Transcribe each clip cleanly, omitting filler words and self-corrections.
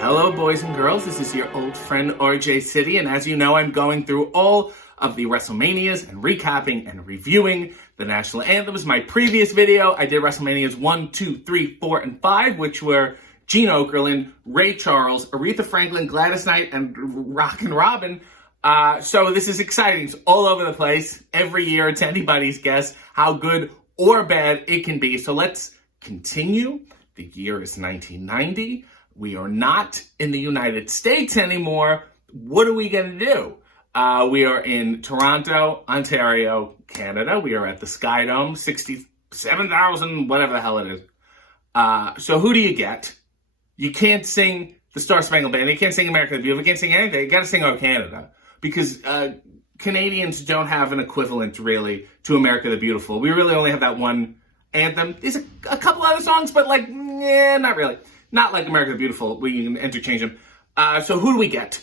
Hello, boys and girls. This is your old friend RJ City, and as you know, I'm going through all of the WrestleManias and recapping and reviewing the national anthems. My previous video, I did WrestleManias 1, 2, 3, 4, and 5, which were Gene Okerlund, Ray Charles, Aretha Franklin, Gladys Knight, and Rockin' Robin. So this is exciting. It's all over the place. Every year, it's anybody's guess how good or bad it can be. So let's continue. The year is 1990. We are not in the United States anymore. What are we going to do? We are in Toronto, Ontario, Canada. We are at the Sky Dome, 67,000, whatever the hell it is. So who do you get? You can't sing the Star Spangled Banner. You can't sing America the Beautiful. You can't sing anything. You got to sing O Canada. Because Canadians don't have an equivalent, really, to America the Beautiful. We really only have that one anthem. There's a couple other songs, but not really. Not like America the Beautiful. We can interchange them. So who do we get?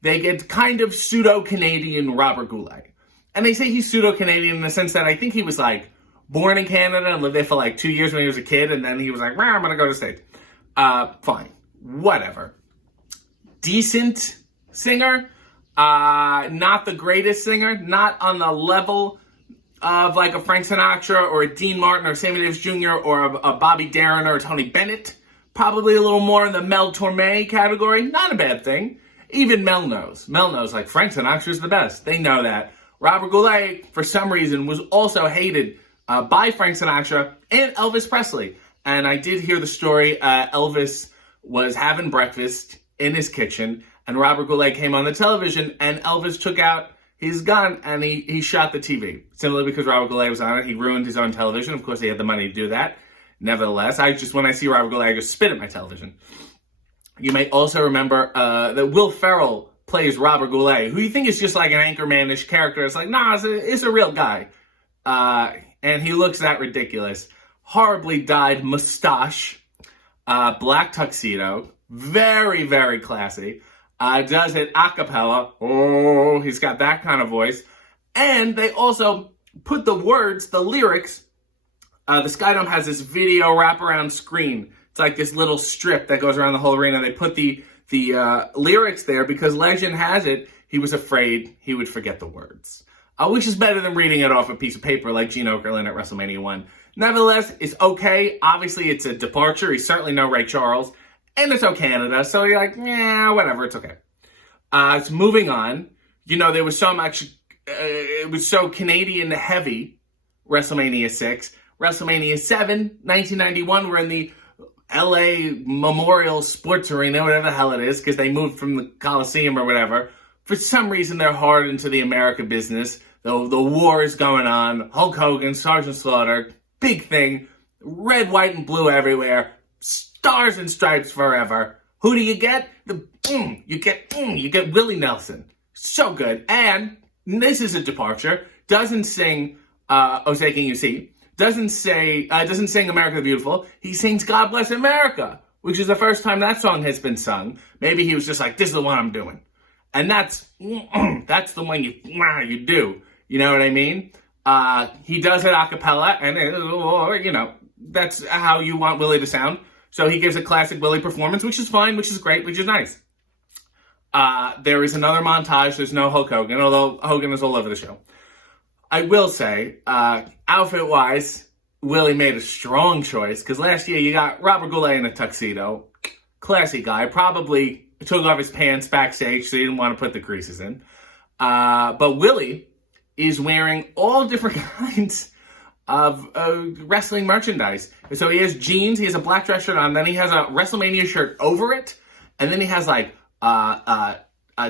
They get kind of pseudo-Canadian Robert Goulet. And they say he's pseudo-Canadian in the sense that I think he was born in Canada and lived there for 2 years when he was a kid. And then he was I'm going to go to the States. Fine. Whatever. Decent singer. Not the greatest singer. Not on the level of a Frank Sinatra or a Dean Martin or Sammy Davis Jr. or a Bobby Darin or a Tony Bennett. Probably a little more in the Mel Torme category. Not a bad thing. Even Mel knows. Mel knows, Frank Sinatra's the best. They know that. Robert Goulet, for some reason, was also hated by Frank Sinatra and Elvis Presley. And I did hear the story. Elvis was having breakfast in his kitchen, and Robert Goulet came on the television, and Elvis took out his gun, and he shot the TV. Simply because Robert Goulet was on it, he ruined his own television. Of course, he had the money to do that. Nevertheless, when I see Robert Goulet, I just spit at my television. You may also remember that Will Ferrell plays Robert Goulet, who you think is just an Anchorman-ish character. It's it's a real guy. And he looks that ridiculous. Horribly dyed mustache, black tuxedo, very, very classy. Does it a cappella. Oh, he's got that kind of voice. And they also put the words, the lyrics. The Sky Dome has this video wraparound screen. It's this little strip that goes around the whole arena. They put the lyrics there because legend has it he was afraid he would forget the words. Which is better than reading it off a piece of paper like Gene Okerlund at WrestleMania 1. Nevertheless, it's okay. Obviously, it's a departure. He's certainly no Ray Charles. And it's O Canada, so you're whatever, it's okay. It's moving on. There was so much, it was so Canadian heavy, WrestleMania 6. WrestleMania 7, 1991, we're in the LA Memorial Sports Arena, whatever the hell it is, because they moved from the Coliseum or whatever. For some reason, they're hard into the America business. The war is going on. Hulk Hogan, Sergeant Slaughter, big thing. Red, white, and blue everywhere. Stars and stripes forever. Who do you get? You get Willie Nelson. So good. And this is a departure. Doesn't sing Ose Can You See. Doesn't sing America the Beautiful. He sings God Bless America, which is the first time that song has been sung. Maybe he was just this is the one I'm doing. And that's the one you do. You know what I mean? He does it a cappella, and that's how you want Willie to sound. So he gives a classic Willie performance, which is fine, which is great, which is nice. There is another montage. There's no Hulk Hogan, although Hogan is all over the show. I will say, outfit-wise, Willie made a strong choice, because last year you got Robert Goulet in a tuxedo. Classy guy. Probably took off his pants backstage, so he didn't want to put the creases in. But Willie is wearing all different kinds of wrestling merchandise. So he has jeans, he has a black dress shirt on, then he has a WrestleMania shirt over it, and then he has a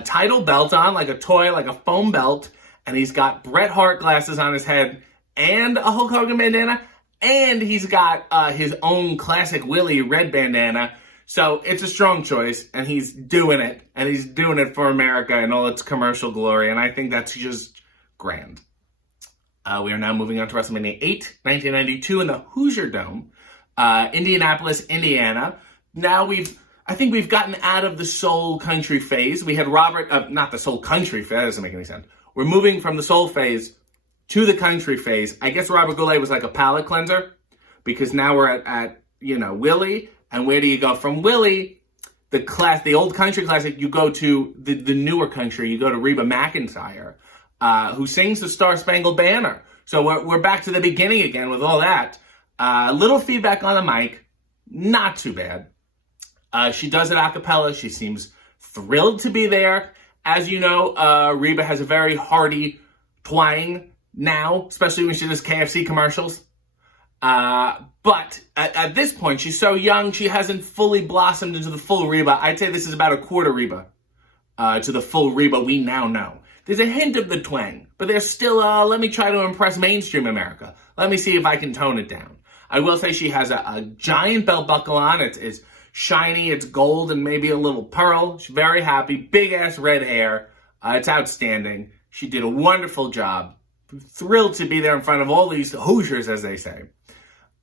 title belt on, a toy, a foam belt, and he's got Bret Hart glasses on his head, and a Hulk Hogan bandana, and he's got his own classic Willie red bandana. So it's a strong choice, and he's doing it, and he's doing it for America in all its commercial glory, and I think that's just grand. We are now moving on to WrestleMania 8, 1992 in the Hoosier Dome, Indianapolis, Indiana. Now I think we've gotten out of the soul country phase. We had not the soul country phase, that doesn't make any sense. We're moving from the soul phase to the country phase. I guess Robert Goulet was a palate cleanser, because now we're at Willie, and where do you go from Willie the old country classic, you go to the newer country, you go to Reba McEntire, who sings the Star Spangled Banner. So we're back to the beginning again with all that. Little feedback on the mic, not too bad. She does it a cappella. She seems thrilled to be there. As you know, Reba has a very hearty twang now, especially when she does KFC commercials. But at this point, she's so young, she hasn't fully blossomed into the full Reba. I'd say this is about a quarter Reba to the full Reba we now know. There's a hint of the twang, but there's still, let me try to impress mainstream America. Let me see if I can tone it down. I will say she has a giant belt buckle on. It's shiny, it's gold, and maybe a little pearl. She's very happy. Big-ass red hair. It's outstanding. She did a wonderful job. Thrilled to be there in front of all these Hoosiers, as they say.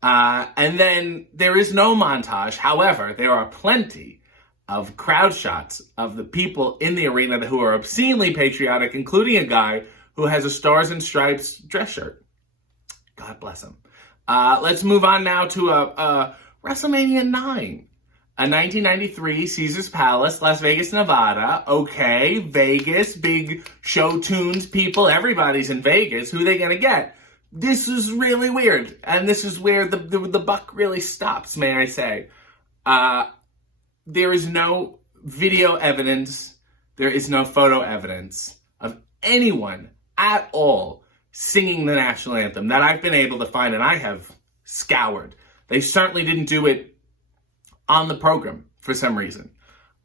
And then there is no montage. However, there are plenty of crowd shots of the people in the arena who are obscenely patriotic, including a guy who has a Stars and Stripes dress shirt. God bless him. Let's move on now to WrestleMania 9. A 1993 Caesars Palace, Las Vegas, Nevada. Okay, Vegas, big show tunes people. Everybody's in Vegas. Who are they going to get? This is really weird. And this is where the buck really stops, may I say. There is no video evidence. There is no photo evidence of anyone at all singing the national anthem that I've been able to find, and I have scoured. They certainly didn't do it on the program for some reason.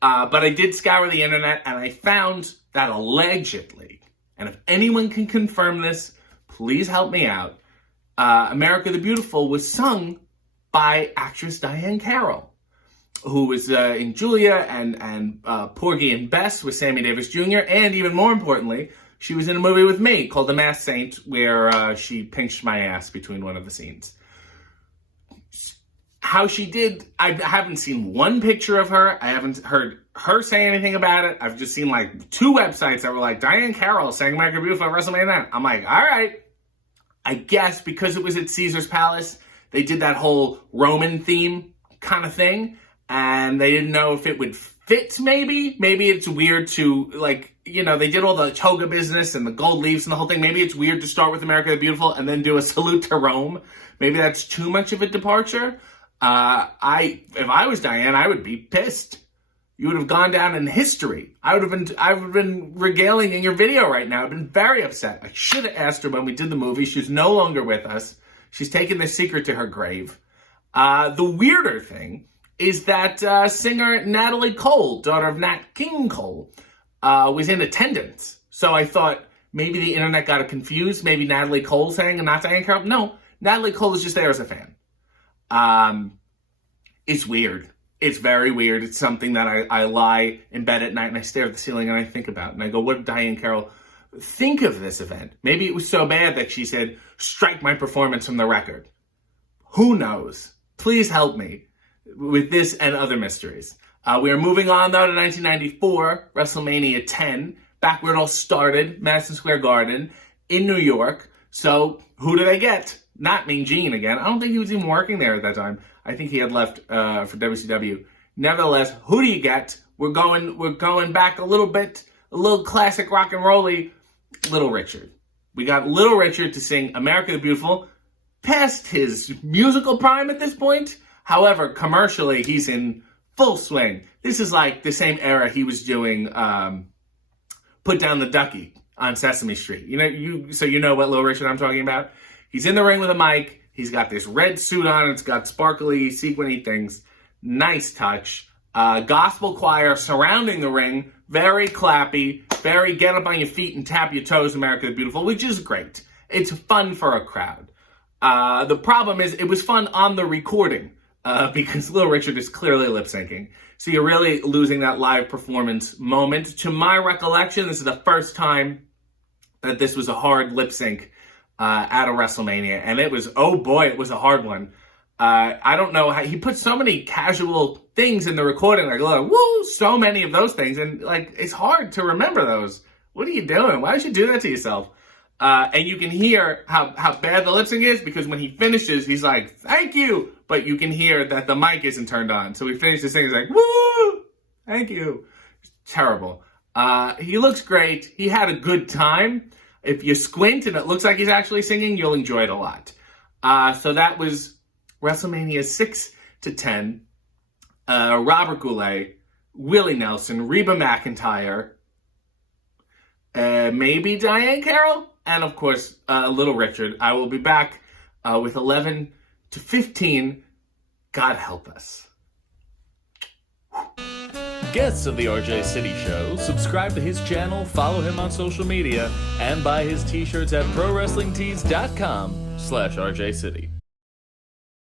But I did scour the internet, and I found that allegedly, and if anyone can confirm this, please help me out, America the Beautiful was sung by actress Diahann Carroll, who was in Julia and Porgy and Bess with Sammy Davis Jr., and even more importantly, she was in a movie with me called The Masked Saint, where she pinched my ass between one of the scenes. How she did, I haven't seen one picture of her. I haven't heard her say anything about it. I've just seen like 2 websites that were like, Diahann Carroll sang America the Beautiful at WrestleMania 9. I'm like, all right. I guess because it was at Caesar's Palace, they did that whole Roman theme kind of thing. And they didn't know if it would fit, maybe. Maybe it's weird to, like, you know, they did all the toga business and the gold leaves and the whole thing. Maybe it's weird to start with America the Beautiful and then do a salute to Rome. Maybe that's too much of a departure. If I was Diahann, I would be pissed. You would have gone down in history. I would have been regaling in your video right now. I've been very upset. I should have asked her when we did the movie. She's no longer with us. She's taken the secret to her grave. The weirder thing is that singer Natalie Cole, daughter of Nat King Cole, was in attendance. So I thought maybe the internet got it confused. Maybe Natalie Cole sang and not Diahann Carroll. No, Natalie Cole is just there as a fan. It's weird. It's very weird. It's something that I lie in bed at night and I stare at the ceiling and I think about. And I go, what did Diahann Carroll think of this event? Maybe it was so bad that she said, strike my performance from the record. Who knows? Please help me with this and other mysteries. We are moving on, though, to 1994, WrestleMania 10, back where it all started, Madison Square Garden, in New York. So, who do they get? Not Mean Gene again. I don't think he was even working there at that time. I think he had left for WCW. Nevertheless, who do you get? We're going back a little bit, a little classic rock and roll-y, Little Richard. We got Little Richard to sing America the Beautiful, past his musical prime at this point. However, commercially, he's in full swing. This is like the same era he was doing Put Down the Ducky on Sesame Street. So you know what Little Richard I'm talking about? He's in the ring with a mic. He's got this red suit on. It's got sparkly, sequiny things. Nice touch. Gospel choir surrounding the ring. Very clappy. Very get up on your feet and tap your toes, America the Beautiful, which is great. It's fun for a crowd. The problem is it was fun on the recording because Little Richard is clearly lip syncing. So you're really losing that live performance moment. To my recollection, this is the first time that this was a hard lip sync at a WrestleMania. And it was, oh boy, it was a hard one. I don't know how he put so many casual things in the recording, like, look, woo, so many of those things. And like, it's hard to remember those. What are you doing? Why would you do that to yourself? And you can hear how bad the lip sync is because when he finishes, he's like, thank you. But you can hear that the mic isn't turned on. So he finishes singing, he's like, woo! Thank you. Terrible. He looks great. He had a good time. If you squint and it looks like he's actually singing, you'll enjoy it a lot. So that was WrestleMania 6 to 10. Robert Goulet, Willie Nelson, Reba McEntire, maybe Diane Carroll, and of course, Little Richard. I will be back with 11 to 15. God help us. Guests of the RJ City Show, subscribe to his channel, follow him on social media, and buy his t-shirts at ProWrestlingTees.com/RJ City.